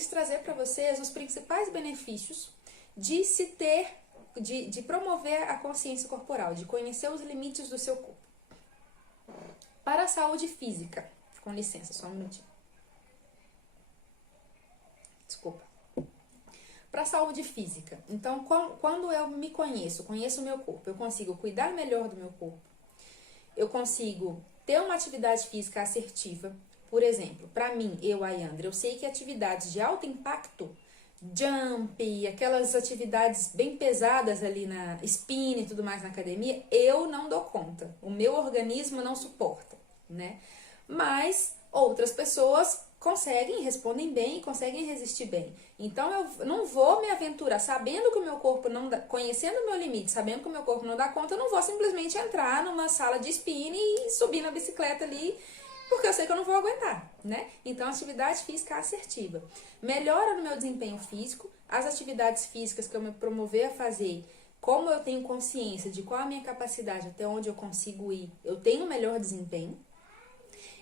quis trazer para vocês os principais benefícios de se ter, de promover a consciência corporal, de conhecer os limites do seu corpo. Para a saúde física, com licença, só um minutinho. Desculpa. Para a saúde física, então, quando eu me conheço o meu corpo, eu consigo cuidar melhor do meu corpo, eu consigo ter uma atividade física assertiva. Por exemplo, para mim, Ayandra, eu sei que atividades de alto impacto, jump, aquelas atividades bem pesadas ali na spin e tudo mais na academia, eu não dou conta. O meu organismo não suporta, né? Mas outras pessoas conseguem, respondem bem e conseguem resistir bem. Então eu não vou me aventurar sabendo que o meu corpo não dá, conhecendo o meu limite, sabendo que o meu corpo não dá conta, eu não vou simplesmente entrar numa sala de spin e subir na bicicleta ali, porque eu sei que eu não vou aguentar, né? Então, atividade física assertiva. Melhora no meu desempenho físico, as atividades físicas que eu me promover a fazer, como eu tenho consciência de qual a minha capacidade, até onde eu consigo ir, eu tenho melhor desempenho,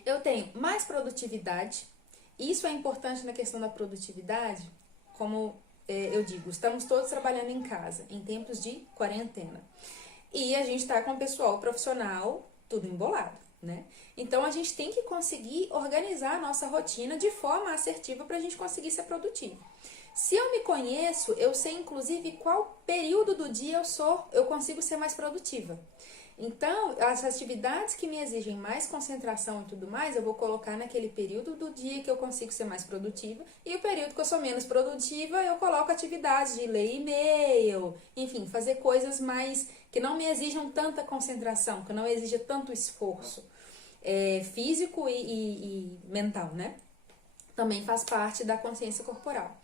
eu tenho mais produtividade. Isso é importante na questão da produtividade, como eu digo, estamos todos trabalhando em casa, em tempos de quarentena. E a gente está com o pessoal profissional tudo embolado, né? Então, a gente tem que conseguir organizar a nossa rotina de forma assertiva para a gente conseguir ser produtivo. Se eu me conheço, eu sei inclusive qual período do dia eu consigo ser mais produtiva. Então, as atividades que me exigem mais concentração e tudo mais, eu vou colocar naquele período do dia que eu consigo ser mais produtiva. E o período que eu sou menos produtiva, eu coloco atividades de ler e-mail, enfim, fazer coisas mais que não me exijam tanta concentração, que não exija tanto esforço físico e mental, né? Também faz parte da consciência corporal.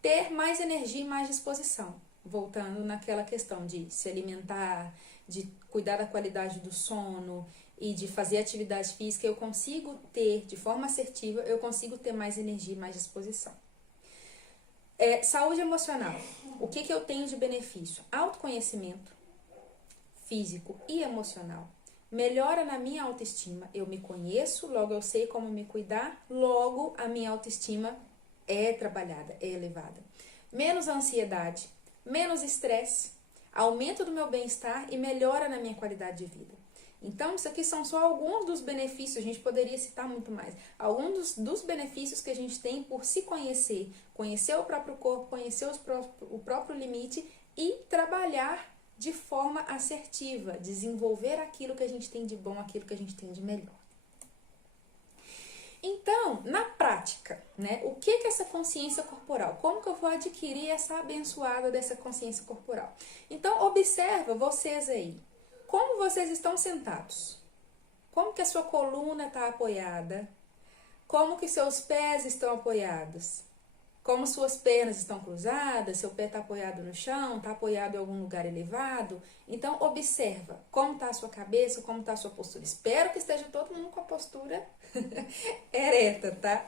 Ter mais energia e mais disposição. Voltando naquela questão de se alimentar, de cuidar da qualidade do sono e de fazer atividade física, eu consigo ter, de forma assertiva, eu consigo ter mais energia e mais disposição. Saúde emocional. O que eu tenho de benefício? Autoconhecimento físico e emocional. Melhora na minha autoestima. Eu me conheço, logo eu sei como me cuidar, logo a minha autoestima é trabalhada, é elevada. Menos ansiedade, menos estresse, aumento do meu bem-estar e melhora na minha qualidade de vida. Então, isso aqui são só alguns dos benefícios, a gente poderia citar muito mais. Alguns dos benefícios que a gente tem por se conhecer, conhecer o próprio corpo, conhecer o próprio limite e trabalhar de forma assertiva, desenvolver aquilo que a gente tem de bom, aquilo que a gente tem de melhor. Então, na prática, né, o que é essa consciência corporal? Como que eu vou adquirir essa abençoada dessa consciência corporal? Então, observa vocês aí, como vocês estão sentados, como que a sua coluna está apoiada, como que seus pés estão apoiados, como suas pernas estão cruzadas, seu pé está apoiado no chão, está apoiado em algum lugar elevado. Então, observa como está a sua cabeça, como está a sua postura. Espero que esteja todo mundo com a postura ereta, tá?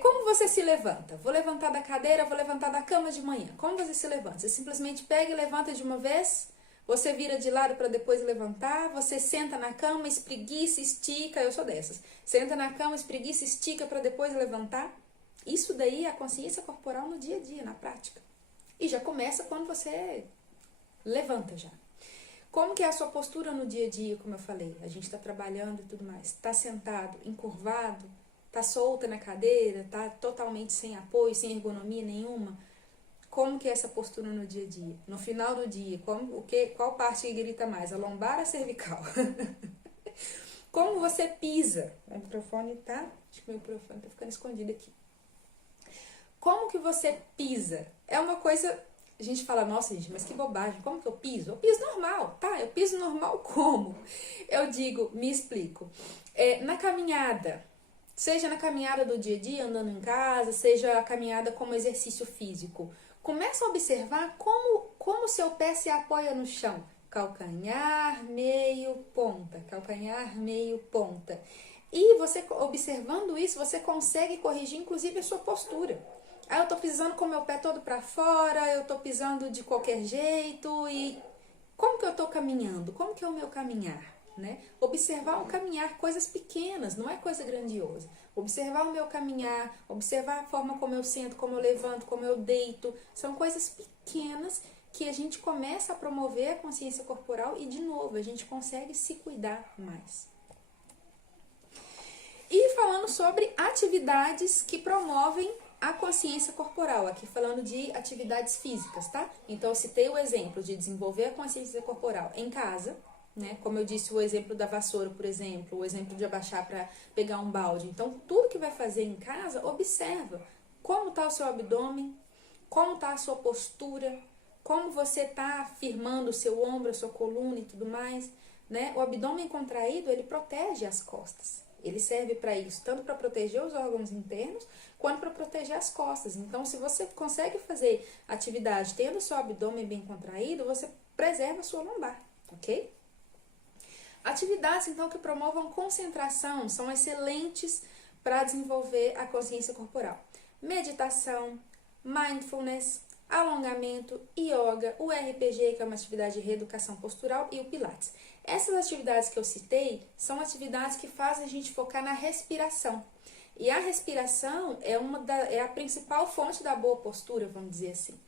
Como você se levanta? Vou levantar da cadeira, vou levantar da cama de manhã. Como você se levanta? Você simplesmente pega e levanta de uma vez? Você vira de lado para depois levantar? Você senta na cama, espreguiça, estica? Eu sou dessas. Senta na cama, espreguiça, estica para depois levantar? Isso daí é a consciência corporal no dia a dia, na prática. E já começa quando você levanta já. Como que é a sua postura no dia a dia, como eu falei? A gente está trabalhando e tudo mais. Está sentado, encurvado? Está solta na cadeira? Está totalmente sem apoio, sem ergonomia nenhuma? Como que é essa postura no dia a dia? No final do dia, qual parte que grita mais? A lombar ou a cervical? Como você pisa? O microfone tá... Acho que o microfone tá ficando escondido aqui. Como que você pisa? É uma coisa... A gente fala, nossa gente, mas que bobagem, como que eu piso? Eu piso normal, tá? Eu piso normal como? Eu digo, me explico. Na caminhada, seja na caminhada do dia a dia, andando em casa, seja a caminhada como exercício físico, começa a observar como seu pé se apoia no chão. Calcanhar, meio, ponta. Calcanhar, meio, ponta. E você, observando isso, você consegue corrigir, inclusive, a sua postura. Eu tô pisando com o meu pé todo pra fora, eu tô pisando de qualquer jeito. E como que eu tô caminhando? Como que é o meu caminhar? né? Observar o caminhar, coisas pequenas, não é coisa grandiosa. Observar o meu caminhar, observar a forma como eu sento, como eu levanto, como eu deito, são coisas pequenas que a gente começa a promover a consciência corporal e, de novo, a gente consegue se cuidar mais. E falando sobre atividades que promovem a consciência corporal, aqui falando de atividades físicas, tá? Então eu citei o exemplo de desenvolver a consciência corporal em casa, né? Como eu disse, o exemplo da vassoura, por exemplo, o exemplo de abaixar para pegar um balde. Então, tudo que vai fazer em casa, observa como está o seu abdômen, como está a sua postura, como você está firmando o seu ombro, a sua coluna e tudo mais, né? O abdômen contraído, ele protege as costas. Ele serve para isso, tanto para proteger os órgãos internos, quanto para proteger as costas. Então, se você consegue fazer atividade tendo o seu abdômen bem contraído, você preserva a sua lombar, ok? Atividades, então, que promovam concentração são excelentes para desenvolver a consciência corporal. Meditação, mindfulness, alongamento, yoga, o RPG, que é uma atividade de reeducação postural, e o pilates. Essas atividades que eu citei são atividades que fazem a gente focar na respiração. E a respiração é a principal fonte da boa postura, vamos dizer assim,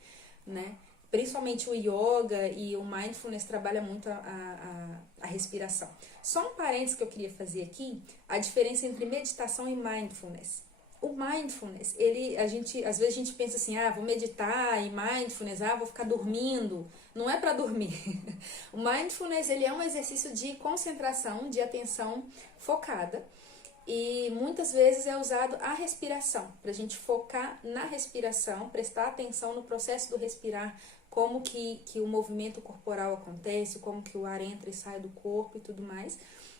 né? Principalmente o yoga e o mindfulness trabalham muito a respiração. Só um parênteses que eu queria fazer aqui, a diferença entre meditação e mindfulness. O mindfulness, às vezes a gente pensa assim, vou meditar e mindfulness, vou ficar dormindo. Não é para dormir. O mindfulness, ele é um exercício de concentração, de atenção focada. E muitas vezes é usado a respiração, para a gente focar na respiração, prestar atenção no processo do respirar, como que o movimento corporal acontece, como que o ar entra e sai do corpo e tudo mais.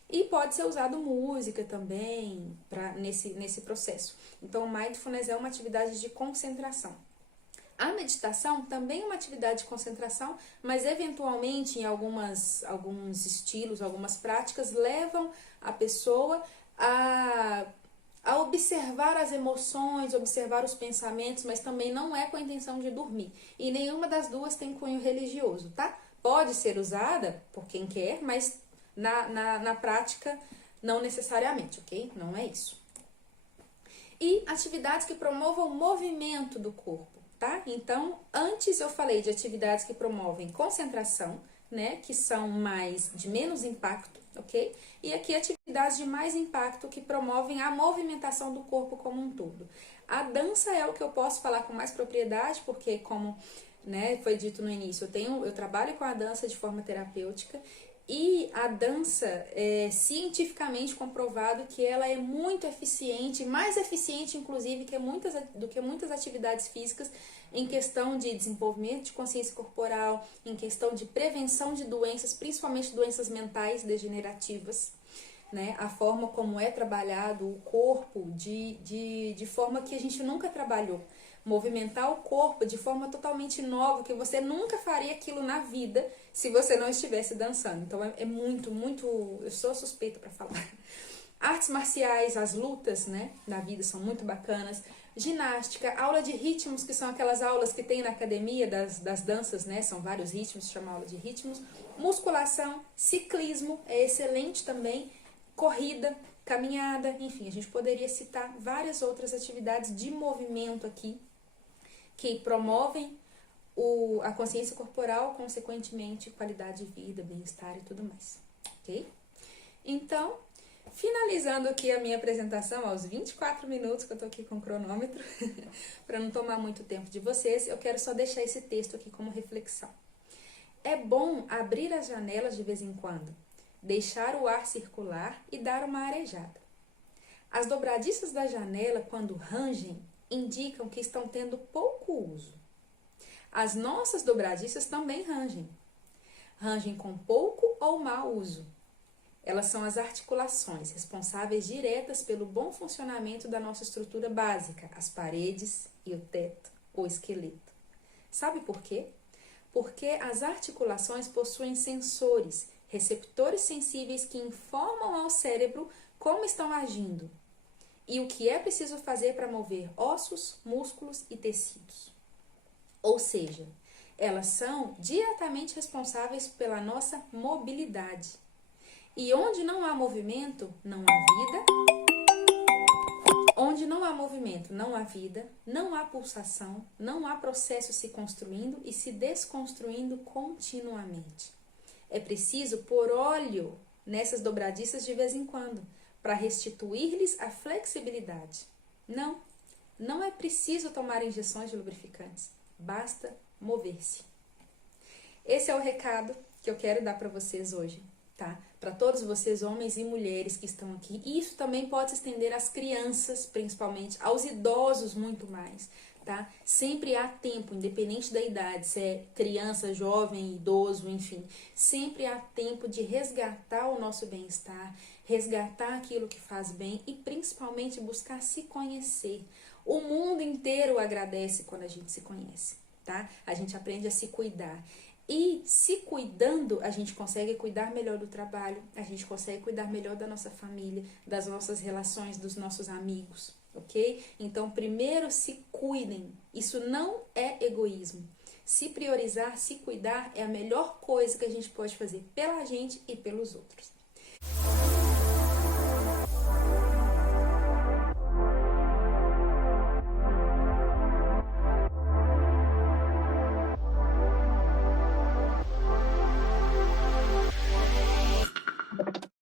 E pode ser usado música também nesse processo. Então, o mindfulness é uma atividade de concentração. A meditação também é uma atividade de concentração, mas eventualmente em alguns estilos, algumas práticas, levam a pessoa a observar as emoções, observar os pensamentos, mas também não é com a intenção de dormir. E nenhuma das duas tem cunho religioso, tá? Pode ser usada por quem quer, mas na prática não necessariamente, ok? Não é isso. E atividades que promovam o movimento do corpo, tá? Então, antes eu falei de atividades que promovem concentração, né? Que são de menos impacto, ok? E aqui atividades de mais impacto que promovem a movimentação do corpo como um todo. A dança é o que eu posso falar com mais propriedade, porque como, né, foi dito no início, eu trabalho com a dança de forma terapêutica. E a dança é cientificamente comprovado que ela é muito eficiente, mais eficiente inclusive do que muitas atividades físicas em questão de desenvolvimento de consciência corporal, em questão de prevenção de doenças, principalmente doenças mentais degenerativas, né? A forma como é trabalhado o corpo de forma que a gente nunca trabalhou. Movimentar o corpo de forma totalmente nova, que você nunca faria aquilo na vida se você não estivesse dançando. Então é muito, muito... Eu sou suspeita para falar. Artes marciais, as lutas, né, da vida são muito bacanas. Ginástica, aula de ritmos, que são aquelas aulas que tem na academia das danças, né? São vários ritmos, chama aula de ritmos. Musculação, ciclismo é excelente também. Corrida, caminhada, enfim, a gente poderia citar várias outras atividades de movimento aqui que promovem a consciência corporal, consequentemente, qualidade de vida, bem-estar e tudo mais, ok? Então, finalizando aqui a minha apresentação, aos 24 minutos que eu tô aqui com o cronômetro, para não tomar muito tempo de vocês, eu quero só deixar esse texto aqui como reflexão. É bom abrir as janelas de vez em quando, deixar o ar circular e dar uma arejada. As dobradiças da janela, quando rangem, indicam que estão tendo pouco uso. As nossas dobradiças também rangem. Rangem com pouco ou mau uso. Elas são as articulações responsáveis diretas pelo bom funcionamento da nossa estrutura básica, as paredes e o teto, ou esqueleto. Sabe por quê? Porque as articulações possuem sensores, receptores sensíveis que informam ao cérebro como estão agindo e o que é preciso fazer para mover ossos, músculos e tecidos. Ou seja, elas são diretamente responsáveis pela nossa mobilidade. E onde não há movimento, não há vida. Onde não há movimento, não há vida, não há pulsação, não há processo se construindo e se desconstruindo continuamente. É preciso pôr óleo nessas dobradiças de vez em quando, para restituir-lhes a flexibilidade. Não é preciso tomar injeções de lubrificantes, basta mover-se. Esse é o recado que eu quero dar para vocês hoje, tá? Para todos vocês, homens e mulheres que estão aqui. E isso também pode se estender às crianças, principalmente, aos idosos muito mais, tá? Sempre há tempo, independente da idade, se é criança, jovem, idoso, enfim. Sempre há tempo de resgatar o nosso bem-estar, resgatar aquilo que faz bem e principalmente buscar se conhecer. O mundo inteiro agradece quando a gente se conhece, tá? A gente aprende a se cuidar. E se cuidando, a gente consegue cuidar melhor do trabalho, a gente consegue cuidar melhor da nossa família, das nossas relações, dos nossos amigos, ok? Então, primeiro se cuidem. Isso não é egoísmo. Se priorizar, se cuidar é a melhor coisa que a gente pode fazer pela gente e pelos outros.